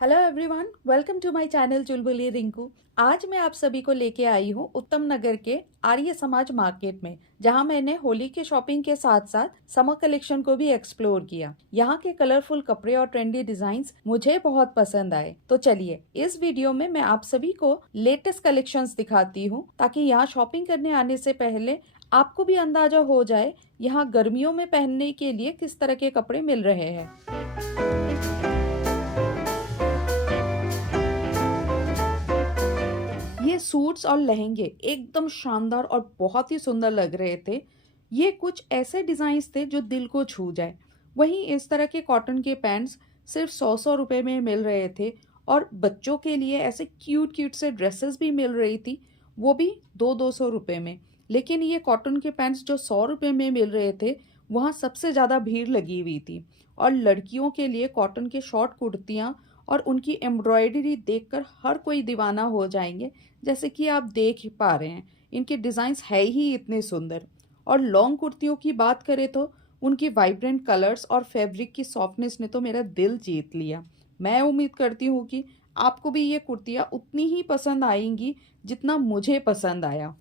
Hello everyone, welcome to my channel चुलबुली रिंकू। आज मैं आप सभी को लेके आई हूँ उत्तम नगर के आर्य समाज मार्केट में, जहाँ मैंने होली के शॉपिंग के साथ साथ समर कलेक्शन को भी एक्सप्लोर किया। यहाँ के कलरफुल कपड़े और ट्रेंडी डिजाइन्स मुझे बहुत पसंद आए। तो चलिए इस वीडियो में मैं आप सभी को लेटेस्ट कलेक्शंस दिखाती हूँ, ताकि यहाँ शॉपिंग करने आने से पहले आपको भी अंदाजा हो जाए यहाँ गर्मियों में पहनने के लिए किस तरह के कपड़े मिल रहे हैं। ये सूट्स और लहंगे एकदम शानदार और बहुत ही सुंदर लग रहे थे। ये कुछ ऐसे डिजाइन्स थे जो दिल को छू जाए। वहीं इस तरह के कॉटन के पैंट्स सिर्फ 100 रुपए में मिल रहे थे, और बच्चों के लिए ऐसे क्यूट क्यूट से ड्रेसेस भी मिल रही थी, वो भी 200 रुपए में। लेकिन ये कॉटन के पैंट्स जो 100 रुपए में मिल रहे थे, वहाँ सबसे ज़्यादा भीड़ लगी हुई थी। और लड़कियों के लिए कॉटन के शॉर्ट कुर्तियाँ और उनकी एम्ब्रॉयडरी देखकर हर कोई दीवाना हो जाएंगे। जैसे कि आप देख ही पा रहे हैं, इनके डिज़ाइंस है ही इतने सुंदर। और लॉन्ग कुर्तियों की बात करें तो उनकी वाइब्रेंट कलर्स और फैब्रिक की सॉफ्टनेस ने तो मेरा दिल जीत लिया। मैं उम्मीद करती हूँ कि आपको भी ये कुर्तियाँ उतनी ही पसंद आएंगी जितना मुझे पसंद आया।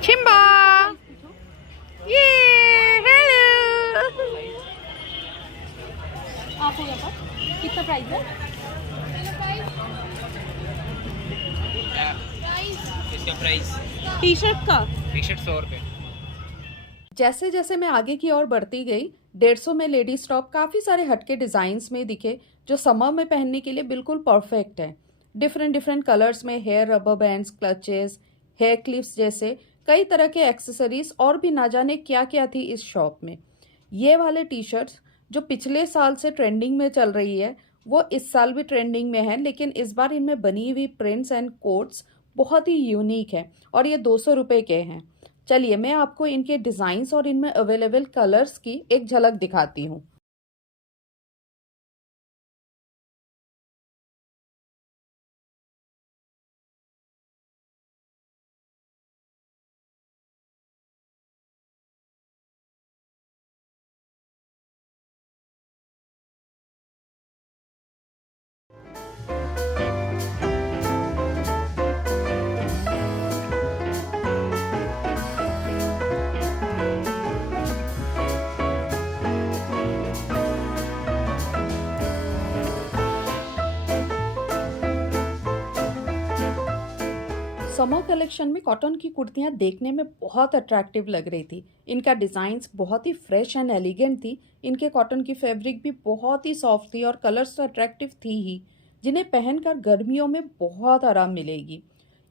Chimba! Yeah! Hello! आपको यहाँ पर कितना प्राइस है? इसका प्राइस टी शर्ट का टी शर्ट 100 रुपये। जैसे जैसे मैं आगे की ओर बढ़ती गई, 150 में लेडीज टॉप काफ़ी सारे हटके डिज़ाइंस में दिखे, जो समर में पहनने के लिए बिल्कुल परफेक्ट है। डिफरेंट डिफरेंट कलर्स में hair rubber bands, clutches, hair clips जैसे कई तरह के एक्सेसरीज और भी ना जाने क्या क्या थी इस शॉप में। ये वाले टी शर्ट्स जो पिछले साल से ट्रेंडिंग में चल रही है, वो इस साल भी ट्रेंडिंग में है, लेकिन इस बार इनमें बनी हुई प्रिंट्स एंड कोट्स बहुत ही यूनिक है, और ये 200 रुपये के हैं। चलिए मैं आपको इनके डिज़ाइंस और इनमें अवेलेबल कलर्स की एक झलक दिखाती हूँ। समर कलेक्शन में कॉटन की कुर्तियां देखने में बहुत अट्रैक्टिव लग रही थी। इनका डिज़ाइंस बहुत ही फ्रेश एंड एलिगेंट थी। इनके कॉटन की फैब्रिक भी बहुत ही सॉफ्ट थी और कलर्स तो अट्रैक्टिव थी ही, जिन्हें पहनकर गर्मियों में बहुत आराम मिलेगी।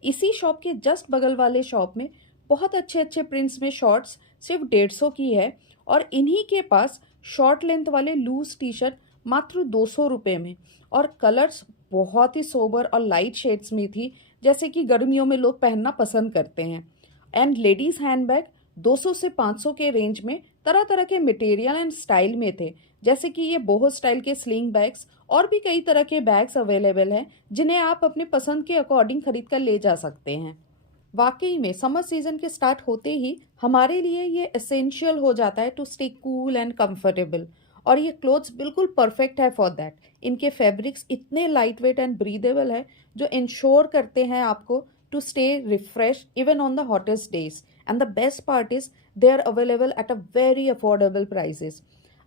इसी शॉप के जस्ट बगल वाले शॉप में बहुत अच्छे अच्छे प्रिंट्स में शॉर्ट्स सिर्फ 150 की है, और इन्हीं के पास शॉर्ट लेंथ वाले लूज टी शर्ट मात्र 200 रुपये में, और कलर्स बहुत ही सोबर और लाइट शेड्स में थी, जैसे कि गर्मियों में लोग पहनना पसंद करते हैं। एंड लेडीज हैंडबैग 200 से 500 के रेंज में तरह तरह के मटेरियल एंड स्टाइल में थे, जैसे कि ये बोहो स्टाइल के स्लिंग बैग्स, और भी कई तरह के बैग्स अवेलेबल हैं, जिन्हें आप अपने पसंद के अकॉर्डिंग खरीद कर ले जा सकते हैं। वाकई में समर सीजन के स्टार्ट होते ही हमारे लिए ये एसेंशियल हो जाता है to stay cool and comfortable, और ये क्लोथ्स बिल्कुल परफेक्ट है फॉर दैट। इनके फैब्रिक्स इतने लाइट वेट एंड ब्रीदेबल है, जो इंश्योर करते हैं आपको to stay refresh even on the hottest days. And the best part is they are available at a very affordable prices.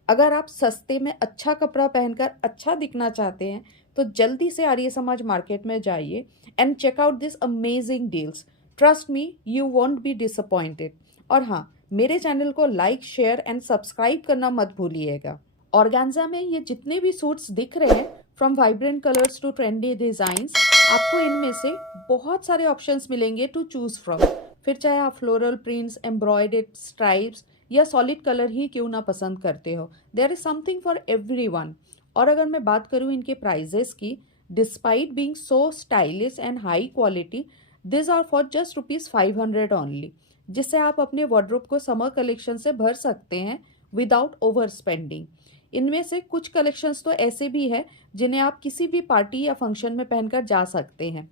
अगर आप सस्ते में अच्छा कपड़ा पहनकर अच्छा दिखना चाहते हैं, तो जल्दी से आर्य समाज मार्केट में जाइए and check out this amazing deals. Trust me, you won't be disappointed. और हाँ, मेरे चैनल को लाइक, शेयर एंड सब्सक्राइब करना मत भूलिएगा। ऑर्गेन्जा में ये जितने भी सूट्स दिख रहे हैं, from vibrant colours to trendy designs, आपको इनमें से बहुत सारे ऑप्शंस मिलेंगे टू चूज फ्रॉम। फिर चाहे आप फ्लोरल प्रिंट्स, एम्ब्रॉयडर्ड स्ट्राइप्स या सॉलिड कलर ही क्यों ना पसंद करते हो, there is something for everyone. और अगर मैं बात करूँ इनके प्राइजेस की, despite being so stylish and high quality, this are for just ₹500 only, जिससे आप अपने वार्डरोब को समर कलेक्शन से भर सकते हैं विदाउट ओवर स्पेंडिंग। इनमें से कुछ कलेक्शंस तो ऐसे भी है जिन्हें आप किसी भी पार्टी या फंक्शन में पहनकर जा सकते हैं।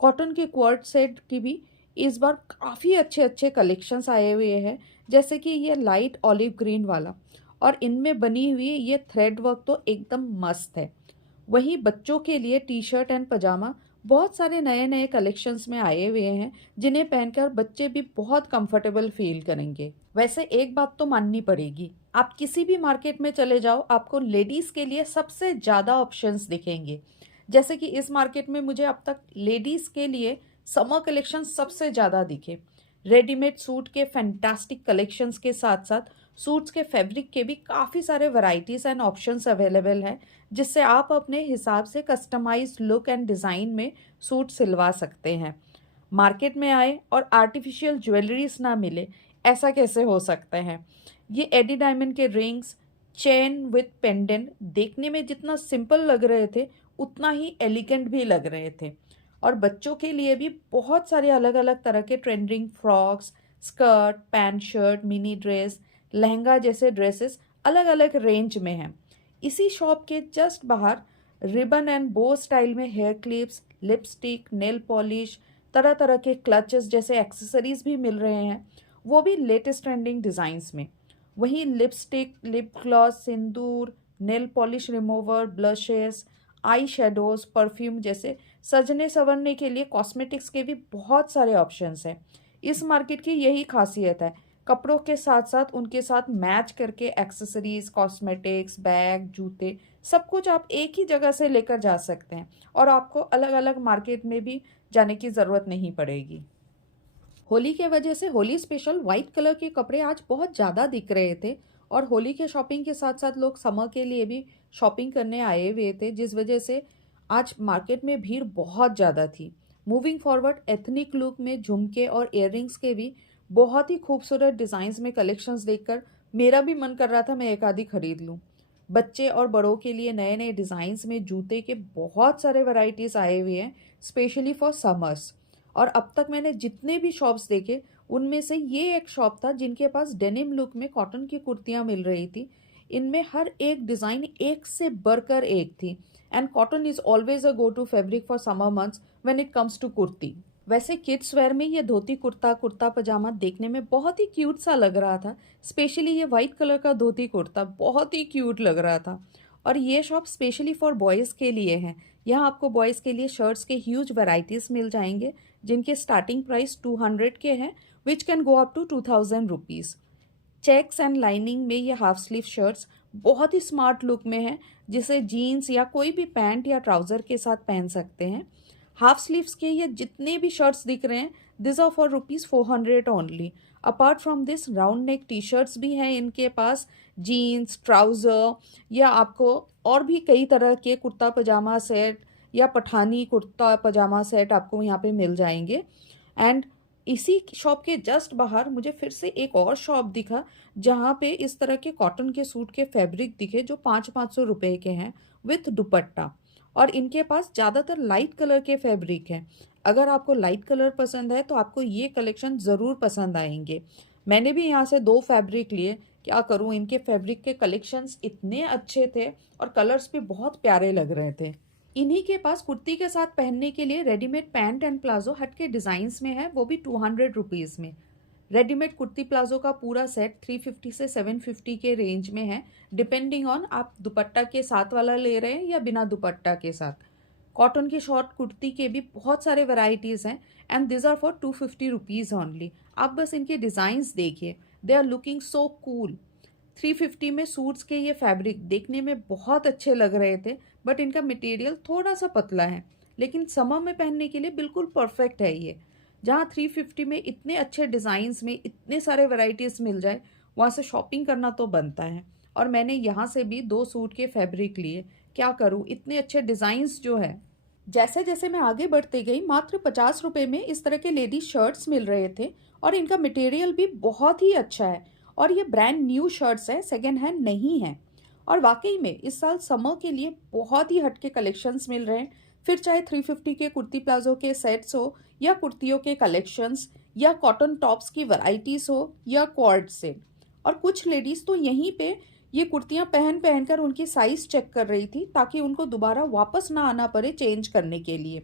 कॉटन के क्वार्ट सेट की भी इस बार काफ़ी अच्छे अच्छे कलेक्शंस आए हुए हैं, जैसे कि ये लाइट ऑलिव ग्रीन वाला, और इनमें बनी हुई ये थ्रेड वर्क तो एकदम मस्त है। वहीं बच्चों के लिए टी शर्ट एंड पजामा बहुत सारे नए नए कलेक्शंस में आए हुए हैं, जिन्हें पहनकर बच्चे भी बहुत कंफर्टेबल फील करेंगे। वैसे एक बात तो माननी पड़ेगी, आप किसी भी मार्केट में चले जाओ आपको लेडीज़ के लिए सबसे ज़्यादा ऑप्शंस दिखेंगे। जैसे कि इस मार्केट में मुझे अब तक लेडीज़ के लिए समर कलेक्शन सबसे ज़्यादा दिखे। रेडीमेड सूट के फैंटास्टिक कलेक्शंस के साथ साथ सूट्स के फैब्रिक के भी काफ़ी सारे वैरायटीज़ एंड ऑप्शंस अवेलेबल हैं, जिससे आप अपने हिसाब से कस्टमाइज्ड लुक एंड डिज़ाइन में सूट सिलवा सकते हैं। मार्केट में आए और आर्टिफिशियल ज्वेलरीज ना मिले, ऐसा कैसे हो सकता है। ये एडी डायमंड के रिंग्स, चेन विथ पेंडेंट देखने में जितना सिंपल लग रहे थे उतना ही एलिगेंट भी लग रहे थे। और बच्चों के लिए भी बहुत सारे अलग अलग तरह के trending frocks, skirt, pant shirt, mini dress, lehenga जैसे ड्रेसेस अलग अलग रेंज में हैं। इसी शॉप के जस्ट बाहर रिबन एंड बो स्टाइल में hair clips, lipstick, nail polish, तरह तरह के क्लचेस जैसे एक्सेसरीज भी मिल रहे हैं, वो भी लेटेस्ट ट्रेंडिंग डिज़ाइंस में। वहीं लिपस्टिक, लिप ग्लॉस, सिंदूर, nail polish remover, blushes, eye shadows, perfume जैसे सजने संवरने के लिए कॉस्मेटिक्स के भी बहुत सारे ऑप्शंस हैं। इस मार्केट की यही खासियत है, कपड़ों के साथ साथ उनके साथ मैच करके एक्सेसरीज, कॉस्मेटिक्स, बैग, जूते सब कुछ आप एक ही जगह से लेकर जा सकते हैं और आपको अलग अलग मार्केट में भी जाने की ज़रूरत नहीं पड़ेगी। होली के वजह से होली स्पेशल वाइट कलर के कपड़े आज बहुत ज़्यादा दिख रहे थे, और होली के शॉपिंग के साथ साथ लोग समर के लिए भी शॉपिंग करने आए हुए थे, जिस वजह से आज मार्केट में भीड़ बहुत ज़्यादा थी। मूविंग फॉरवर्ड, एथनिक लुक में झुमके और इयररिंग्स के भी बहुत ही खूबसूरत डिज़ाइंस में कलेक्शंस देखकर मेरा भी मन कर रहा था मैं एक आधी खरीद लूँ। बच्चे और बड़ों के लिए नए नए डिज़ाइंस में जूते के बहुत सारे वैरायटीज़ आए हुए हैं, स्पेशली फॉर समर्स। और अब तक मैंने जितने भी शॉप्स देखे उनमें से ये एक शॉप था जिनके पास डेनिम लुक में कॉटन की कुर्तियाँ मिल रही थी। इनमें हर एक डिज़ाइन एक से बढ़कर एक थी, and cotton is always a go to fabric for summer months when it comes to kurti. वैसे किड्स वेयर में ये धोती कुर्ता, कुर्ता पजामा देखने में बहुत ही क्यूट सा लग रहा था। स्पेशली ये वाइट कलर का धोती कुर्ता बहुत ही क्यूट लग रहा था। और ये शॉप स्पेशली फॉर बॉयज़ के लिए है। यहाँ आपको बॉयज़ के लिए शर्ट्स के ह्यूज वैरायटीज़ मिल जाएंगे, जिनके स्टार्टिंग प्राइस 200 के हैं, which can go up to 2000 rupees. Checks and lining में ये हाफ स्लीव शर्ट्स बहुत ही स्मार्ट लुक में है, जिसे जीन्स या कोई भी पैंट या ट्राउज़र के साथ पहन सकते हैं। हाफ स्लीव्स के ये जितने भी शर्ट्स दिख रहे हैं, this are for ₹400 only. Apart from this round neck T shirts भी हैं इनके पास, जीन्स, ट्राउज़र, या आपको और भी कई तरह के कुर्ता पजामा सेट या पठानी कुर्ता पजामा सेट आपको यहाँ पे मिल जाएंगे। एंड इसी शॉप के जस्ट बाहर मुझे फिर से एक और शॉप दिखा, जहाँ पे इस तरह के कॉटन के सूट के फैब्रिक दिखे जो 500-500 रुपए के हैं विथ दुपट्टा, और इनके पास ज़्यादातर लाइट कलर के फैब्रिक हैं। अगर आपको लाइट कलर पसंद है तो आपको ये कलेक्शन ज़रूर पसंद आएंगे। मैंने भी यहाँ से 2 फैब्रिक लिए, क्या करूँ, इनके फैब्रिक के कलेक्शंस इतने अच्छे थे और कलर्स भी बहुत प्यारे लग रहे थे। इन्हीं के पास कुर्ती के साथ पहनने के लिए रेडीमेड पैंट एंड प्लाजो हटके डिज़ाइंस में है, वो भी 200 रुपीज़ में। रेडीमेड कुर्ती प्लाजो का पूरा सेट 350 से 750 के रेंज में है, डिपेंडिंग ऑन आप दुपट्टा के साथ वाला ले रहे हैं या बिना दुपट्टा के साथ। कॉटन की शॉर्ट कुर्ती के भी बहुत सारे वैरायटीज़ हैं, and this are for 250 rupees only. आप बस इनके डिज़ाइंस देखिए, they are looking so cool. 350 में सूट्स के ये फैब्रिक देखने में बहुत अच्छे लग रहे थे, बट इनका मटेरियल थोड़ा सा पतला है, लेकिन समर में पहनने के लिए बिल्कुल परफेक्ट है ये। जहाँ 350 में इतने अच्छे डिज़ाइंस में इतने सारे वैरायटीज़ मिल जाए, वहाँ से शॉपिंग करना तो बनता है। और मैंने यहाँ से भी 2 सूट के फैब्रिक लिए, क्या करूँ, इतने अच्छे डिज़ाइंस जो है। जैसे जैसे मैं आगे बढ़ती गई, मात्र 50 रुपये में इस तरह के लेडीज शर्ट्स मिल रहे थे, और इनका मटेरियल भी बहुत ही अच्छा है, और ये ब्रांड न्यू शर्ट्स है, सेकेंड हैंड नहीं है। और वाकई में इस साल समर के लिए बहुत ही हटके कलेक्शंस मिल रहे हैं, फिर चाहे 350 के कुर्ती प्लाजो के सेट्स हो, या कुर्तियों के कलेक्शंस, या कॉटन टॉप्स की वैरायटीज़ हो, या क्वार्ड सेट। और कुछ लेडीज़ तो यहीं पे ये कुर्तियाँ पहन कर उनकी साइज़ चेक कर रही थी ताकि उनको दोबारा वापस ना आना पड़े चेंज करने के लिए।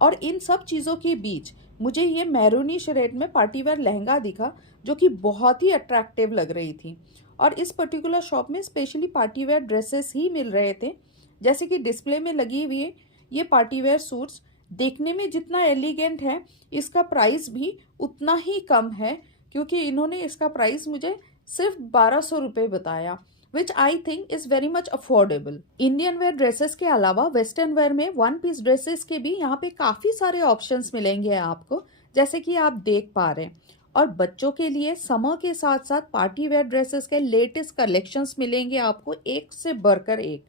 और इन सब चीज़ों के बीच मुझे ये मैरूनिश रेड में पार्टी वेयर लहंगा दिखा जो कि बहुत ही अट्रैक्टिव लग रही थी। और इस पर्टिकुलर शॉप में स्पेशली पार्टी वेयर ड्रेसेस ही मिल रहे थे। जैसे कि डिस्प्ले में लगी हुई ये पार्टी वेयर सूट्स देखने में जितना एलिगेंट है, इसका प्राइस भी उतना ही कम है, क्योंकि इन्होंने इसका प्राइस मुझे सिर्फ 1200 रुपये बताया, which I think is very much affordable. Indian wear dresses के अलावा वेस्टर्न वेयर में वन पीस ड्रेसेस के भी यहाँ पे काफ़ी सारे ऑप्शंस मिलेंगे आपको, जैसे कि आप देख पा रहे हैं। और बच्चों के लिए समर के साथ साथ पार्टी वेयर ड्रेसेस के लेटेस्ट कलेक्शंस मिलेंगे आपको, एक से बढ़कर एक।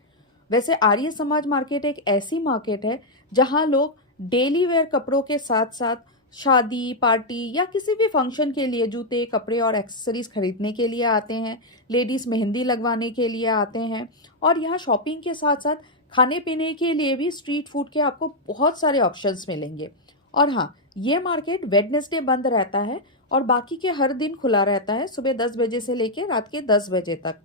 वैसे आर्य समाज मार्केट एक ऐसी मार्केट है जहाँ लोग डेली वेयर कपड़ों के साथ साथ शादी, पार्टी या किसी भी फंक्शन के लिए जूते, कपड़े और एक्सेसरीज खरीदने के लिए आते हैं। लेडीज़ मेहंदी लगवाने के लिए आते हैं। और यहाँ शॉपिंग के साथ साथ खाने पीने के लिए भी स्ट्रीट फूड के आपको बहुत सारे ऑप्शंस मिलेंगे। और हाँ, ये मार्केट वेडनेसडे बंद रहता है और बाकी के हर दिन खुला रहता है, सुबह 10 बजे से लेकर रात के 10 बजे तक।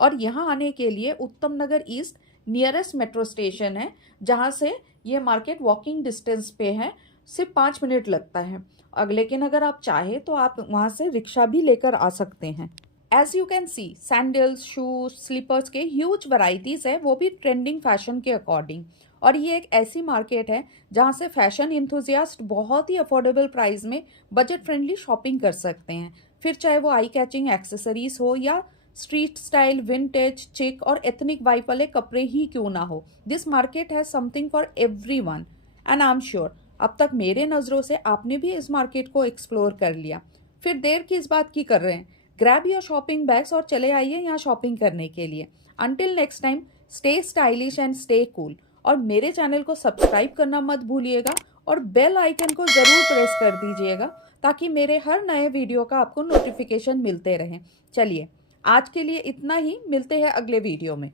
और यहाँ आने के लिए उत्तम नगर ईस्ट नियरेस्ट मेट्रो स्टेशन है, जहाँ से ये मार्केट वॉकिंग डिस्टेंस पे है, सिर्फ 5 मिनट लगता है। लेकिन अगर आप चाहे तो आप वहाँ से रिक्शा भी लेकर आ सकते हैं। As you can see, sandals, shoes, slippers के ह्यूज वैरायटीज़ है, वो भी ट्रेंडिंग फैशन के अकॉर्डिंग। और ये एक ऐसी मार्केट है जहाँ से फैशन इंथुजियास्ट बहुत ही अफोर्डेबल प्राइस में बजट फ्रेंडली शॉपिंग कर सकते हैं, फिर चाहे वो आई कैचिंग एक्सेसरीज हो या स्ट्रीट स्टाइल, विंटेज, चिक और एथनिक वाइब वाले कपड़े ही क्यों ना हो। This market has something for everyone and I am sure अब तक मेरे नज़रों से आपने भी इस मार्केट को एक्सप्लोर कर लिया। फिर देर किस बात की कर रहे हैं, ग्रैब योर शॉपिंग बैग्स और चले आइए यहाँ शॉपिंग करने के लिए। Until next time, stay stylish and stay cool. और मेरे चैनल को सब्सक्राइब करना मत भूलिएगा और बेल आइकन को ज़रूर प्रेस कर दीजिएगा ताकि मेरे हर नए वीडियो का आपको नोटिफिकेशन मिलते रहें। चलिए, आज के लिए इतना ही, मिलते हैं अगले वीडियो में।